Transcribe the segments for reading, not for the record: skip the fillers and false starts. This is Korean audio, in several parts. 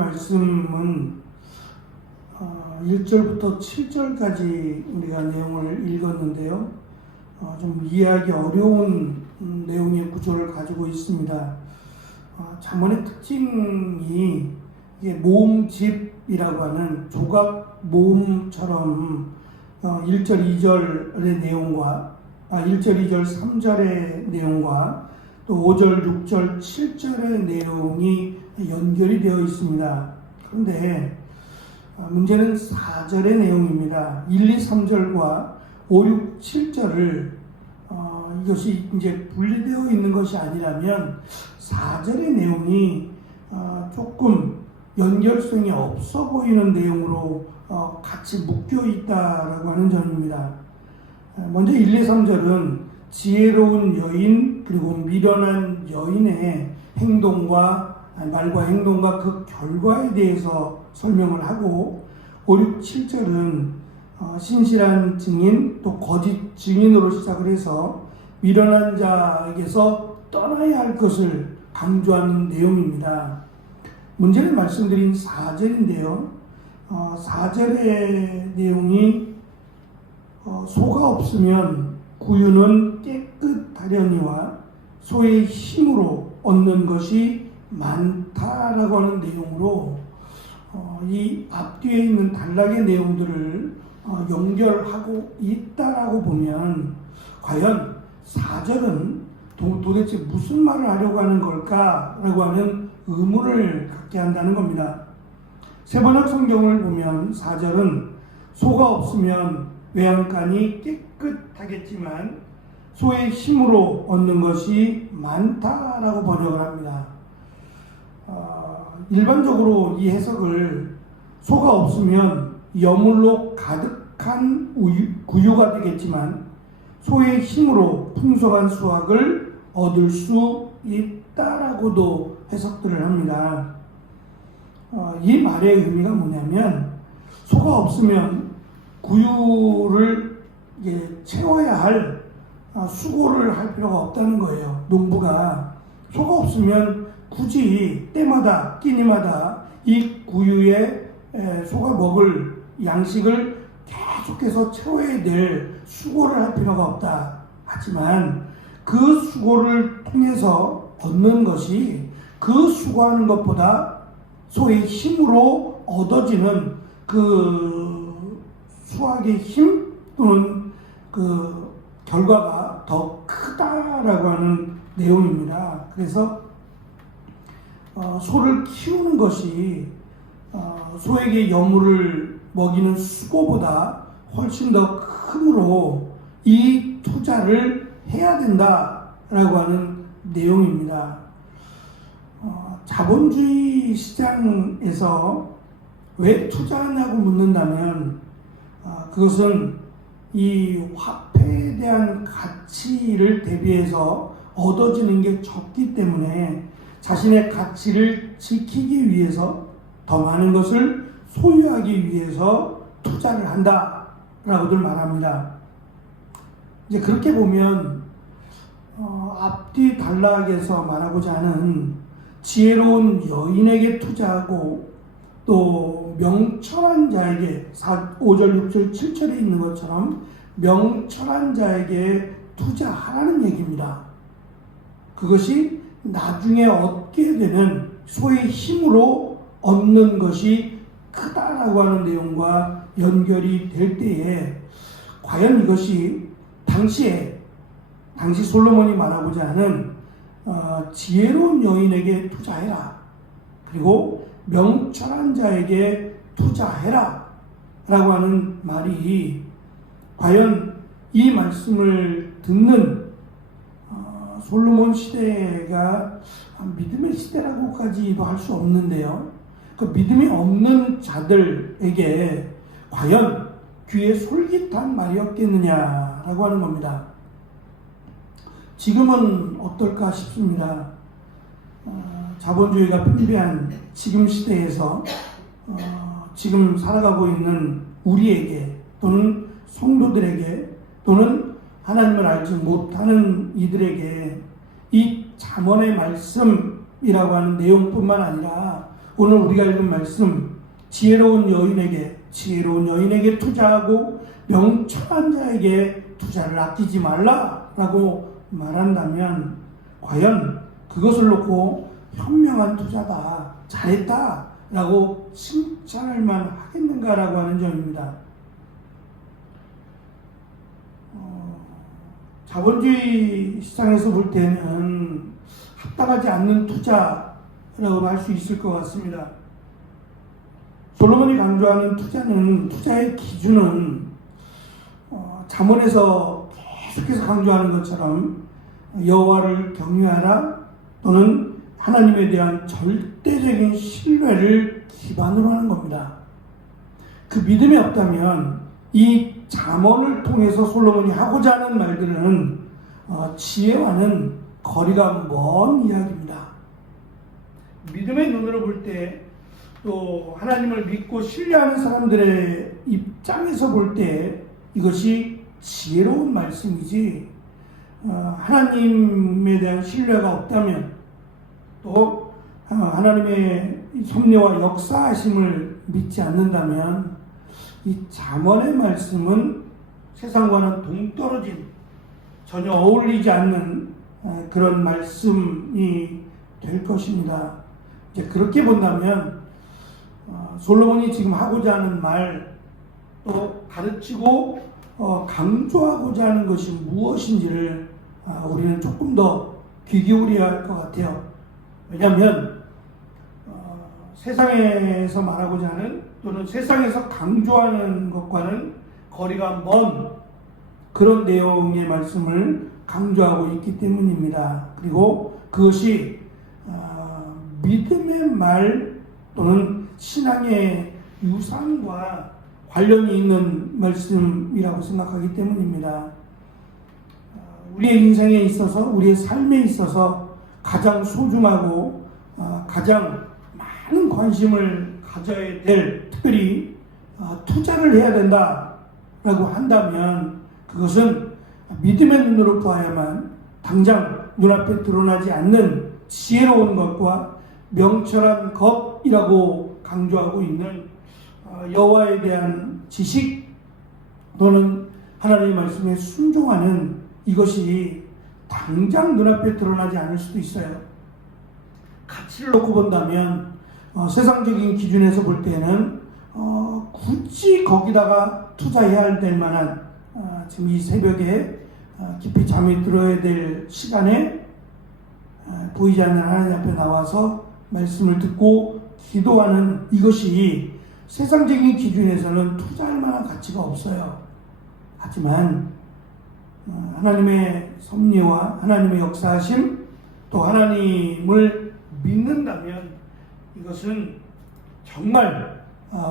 말씀은 1절부터 7절까지 우리가 내용을 읽었는데요. 좀 이해하기 어려운 내용의 구조를 가지고 있습니다. 잠언의 특징이 이게 모음집이라고 하는 조각 모음처럼 1절, 2절의 내용과 1절, 2절, 3절의 내용과 또 5절, 6절, 7절의 내용이 연결이 되어 있습니다. 그런데 문제는 4절의 내용입니다. 1, 2, 3절과 5, 6, 7절을 이것이 이제 분리되어 있는 것이 아니라면 4절의 내용이 조금 연결성이 없어 보이는 내용으로 같이 묶여 있다라고 하는 점입니다. 먼저 1, 2, 3절은 지혜로운 여인 그리고 미련한 여인의 말과 행동과 그 결과에 대해서 설명을 하고 5, 6, 7절은 신실한 증인 또 거짓 증인으로 시작을 해서 미련한 자에게서 떠나야 할 것을 강조하는 내용입니다. 문제를 말씀드린 4절인데요. 4절의 내용이 소가 없으면 구유는 깨끗하려니와 소의 힘으로 얻는 것이 많다라고 하는 내용으로 이 앞뒤에 있는 단락의 내용들을 연결하고 있다라고 보면 과연 4절은 도대체 무슨 말을 하려고 하는 걸까라고 하는 의문을 갖게 한다는 겁니다. 세번역 성경을 보면 4절은 소가 없으면 외양간이 깨끗하겠지만 소의 힘으로 얻는 것이 많다라고 번역을 합니다. 일반적으로 이 해석을 소가 없으면 여물로 가득한 구유가 되겠지만 소의 힘으로 풍성한 수확을 얻을 수 있다라고도 해석들을 합니다. 이 말의 의미가 뭐냐면 소가 없으면 구유를 채워야 할 수고를 할 필요가 없다는 거예요. 농부가 소가 없으면 굳이 때마다 끼니마다 이 구유에 소가 먹을 양식을 계속해서 채워야 될 수고를 할 필요가 없다. 하지만 그 수고를 통해서 얻는 것이 그 수고하는 것보다 소의 힘으로 얻어지는 그 수확의 힘 또는 그 결과가 더 크다라고 하는 내용입니다. 그래서 소를 키우는 것이 소에게 여물을 먹이는 수고보다 훨씬 더 크므로 이 투자를 해야 된다라고 하는 내용입니다. 자본주의 시장에서 왜 투자하냐고 묻는다면 그것은 이 화폐에 대한 가치를 대비해서 얻어지는 게 적기 때문에 자신의 가치를 지키기 위해서 더 많은 것을 소유하기 위해서 투자를 한다라고들 말합니다. 이제 그렇게 보면 앞뒤 단락에서 말하고자 하는 지혜로운 여인에게 투자하고 또 명철한 자에게 5절, 6절, 7절에 있는 것처럼 명철한 자에게 투자하라는 얘기입니다. 그것이 나중에 얻게 되는 소의 힘으로 얻는 것이 크다라고 하는 내용과 연결이 될 때에 과연 이것이 당시 솔로몬이 말하고자 하는 지혜로운 여인에게 투자해라. 그리고 명철한 자에게 투자해라. 라고 하는 말이 과연 이 말씀을 듣는 솔로몬 시대가 믿음의 시대라고까지도 할 수 없는데요. 그 믿음이 없는 자들에게 과연 귀에 솔깃한 말이었겠느냐라고 하는 겁니다. 지금은 어떨까 싶습니다. 자본주의가 팽배한 지금 시대에서 지금 살아가고 있는 우리에게 또는 성도들에게 또는 하나님을 알지 못하는 이들에게 이 잠언의 말씀이라고 하는 내용뿐만 아니라 오늘 우리가 읽은 말씀, 지혜로운 여인에게 투자하고 명철한 자에게 투자를 아끼지 말라라고 말한다면 과연 그것을 놓고 현명한 투자다, 잘했다라고 칭찬할 만하겠는가라고 하는 점입니다. 자본주의 시장에서 볼 때는 합당하지 않는 투자라고 할 수 있을 것 같습니다. 솔로몬이 강조하는 투자의 기준은 잠언에서 계속해서 강조하는 것처럼 여호와를 경외하라 또는 하나님에 대한 절대적인 신뢰를 기반으로 하는 겁니다. 그 믿음이 없다면 이 잠언을 통해서 솔로몬이 하고자 하는 말들은 지혜와는 거리가 먼 이야기입니다. 믿음의 눈으로 볼 때, 또 하나님을 믿고 신뢰하는 사람들의 입장에서 볼 때 이것이 지혜로운 말씀이지, 하나님에 대한 신뢰가 없다면, 또 하나님의 섭리와 역사하심을 믿지 않는다면 이 잠언의 말씀은 세상과는 동떨어진, 전혀 어울리지 않는 그런 말씀이 될 것입니다. 이제 그렇게 본다면 솔로몬이 지금 하고자 하는 말, 또 가르치고 강조하고자 하는 것이 무엇인지를 우리는 조금 더 귀 기울여야 할 것 같아요. 왜냐하면 세상에서 말하고자 하는, 또는 세상에서 강조하는 것과는 거리가 먼 그런 내용의 말씀을 강조하고 있기 때문입니다. 그리고 그것이 믿음의 말 또는 신앙의 유산과 관련이 있는 말씀이라고 생각하기 때문입니다. 우리의 인생에 있어서, 우리의 삶에 있어서 가장 소중하고 가장 많은 관심을 가져야 될, 특별히 투자를 해야 된다라고 한다면 그것은 믿음의 눈으로 보아야만 당장 눈앞에 드러나지 않는 지혜로운 것과 명철한 것이라고 강조하고 있는 여호와에 대한 지식 또는 하나님의 말씀에 순종하는 이것이 당장 눈앞에 드러나지 않을 수도 있어요. 가치를 놓고 본다면 세상적인 기준에서 볼 때는 굳이 거기다가 투자해야 될 만한, 지금 이 새벽에 깊이 잠이 들어야 될 시간에 보이지 않는 하나님 앞에 나와서 말씀을 듣고 기도하는 이것이 세상적인 기준에서는 투자할 만한 가치가 없어요. 하지만 하나님의 섭리와 하나님의 역사하심, 또 하나님을 믿는다면 이것은 정말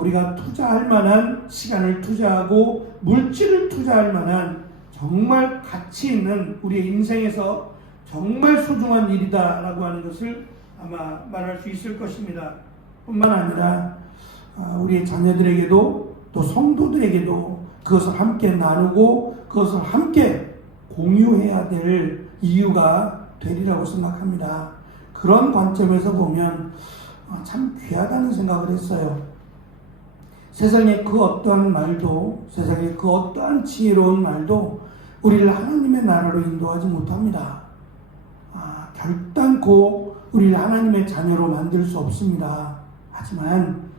우리가 투자할 만한, 시간을 투자하고 물질을 투자할 만한 정말 가치 있는, 우리의 인생에서 정말 소중한 일이다라고 하는 것을 아마 말할 수 있을 것입니다. 뿐만 아니라 우리의 자녀들에게도, 또 성도들에게도 그것을 함께 나누고 그것을 함께 공유해야 될 이유가 되리라고 생각합니다. 그런 관점에서 보면 참 귀하다는 생각을 했어요. 세상의 그 어떠한 말도, 세상의 그 어떠한 지혜로운 말도 우리를 하나님의 나라로 인도하지 못합니다. 결단코 우리를 하나님의 자녀로 만들 수 없습니다. 하지만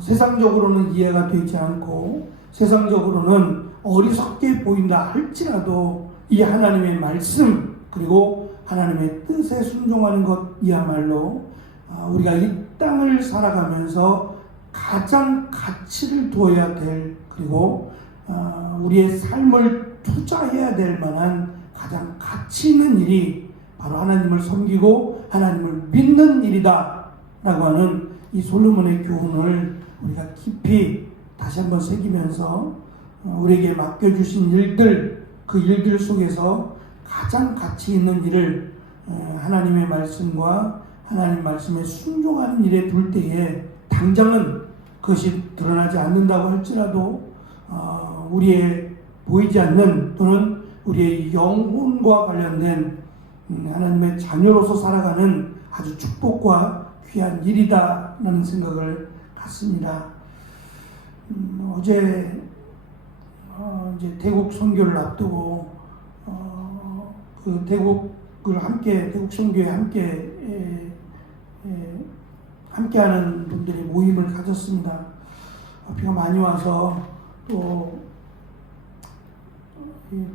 세상적으로는 이해가 되지 않고 세상적으로는 어리석게 보인다 할지라도 이 하나님의 말씀, 그리고 하나님의 뜻에 순종하는 것이야말로 우리가 이 땅을 살아가면서 가장 가치를 두어야 될, 그리고 우리의 삶을 투자해야 될 만한 가장 가치 있는 일이 바로 하나님을 섬기고 하나님을 믿는 일이다 라고 하는 이 솔로몬의 교훈을 우리가 깊이 다시 한번 새기면서 우리에게 맡겨주신 일들, 그 일들 속에서 가장 가치 있는 일을 하나님의 말씀과 하나님 말씀에 순종하는 일에 둘 때에 당장은 그것이 드러나지 않는다고 할지라도 우리의 보이지 않는, 또는 우리의 영혼과 관련된 하나님의 자녀로서 살아가는 아주 축복과 귀한 일이다라는 생각을 갖습니다. 어제 이제 태국 선교를 앞두고 그 태국 선교에 함께하는 분들이 모임을 가졌습니다. 비가 많이 와서 또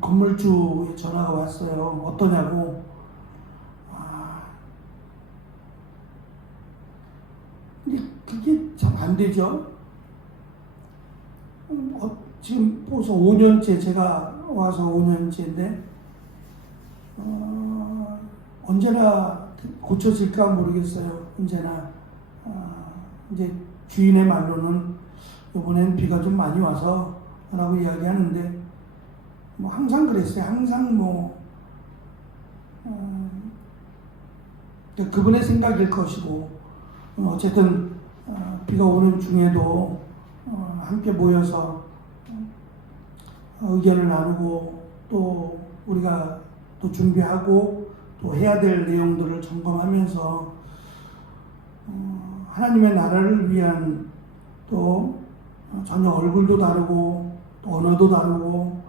건물주의 전화가 왔어요. 어떠냐고. 근데 그게 참 안 되죠. 지금 벌써 5년째, 제가 와서 5년째인데 언제나 고쳐질까 모르겠어요. 언제나 이제 주인의 말로는 이번엔 비가 좀 많이 와서 라고 이야기하는데 뭐 항상 그랬어요. 항상 그분의 생각일 것이고 어쨌든 비가 오는 중에도 함께 모여서 의견을 나누고 또 우리가 또 준비하고 또 해야 될 내용들을 점검하면서 하나님의 나라를 위한 또 전혀 얼굴도 다르고 또 언어도 다르고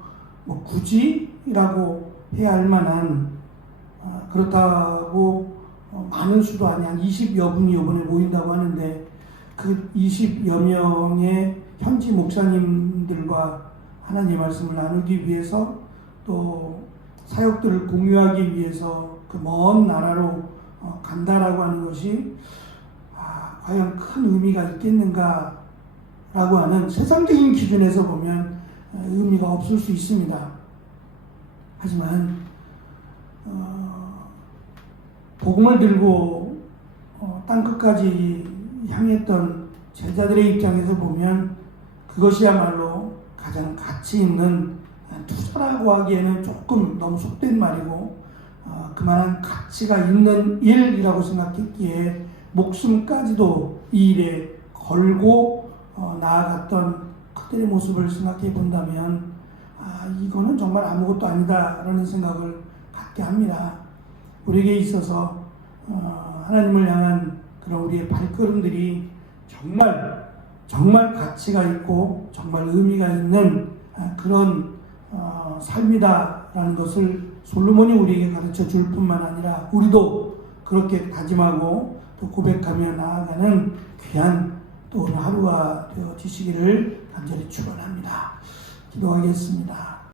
뭐 굳이라고 해야 할 만한 그렇다고 많은 수도 아니 한 20여 분이 이번에 모인다고 하는데 그 20여 명의 현지 목사님들과 하나님의 말씀을 나누기 위해서 또 사역들을 공유하기 위해서 그 먼 나라로 간다라고 하는 것이 과연 큰 의미가 있겠는가 라고 하는 세상적인 기준에서 보면 의미가 없을 수 있습니다. 하지만 복음을 들고 땅끝까지 향했던 제자들의 입장에서 보면 그것이야말로 가장 가치 있는 투자라고 하기에는 조금 너무 속된 말이고 그만한 가치가 있는 일이라고 생각했기에 목숨까지도 이 일에 걸고 나아갔던 그들의 모습을 생각해 본다면 이거는 정말 아무것도 아니다라는 생각을 갖게 합니다. 우리에게 있어서 하나님을 향한 그런 우리의 발걸음들이 정말 가치가 있고 정말 의미가 있는 그런 삶이다라는 것을 솔로몬이 우리에게 가르쳐 줄 뿐만 아니라 우리도 그렇게 다짐하고 또 고백하며 나아가는 귀한 또 오늘 하루가 되어지시기를 간절히 축원합니다. 기도하겠습니다.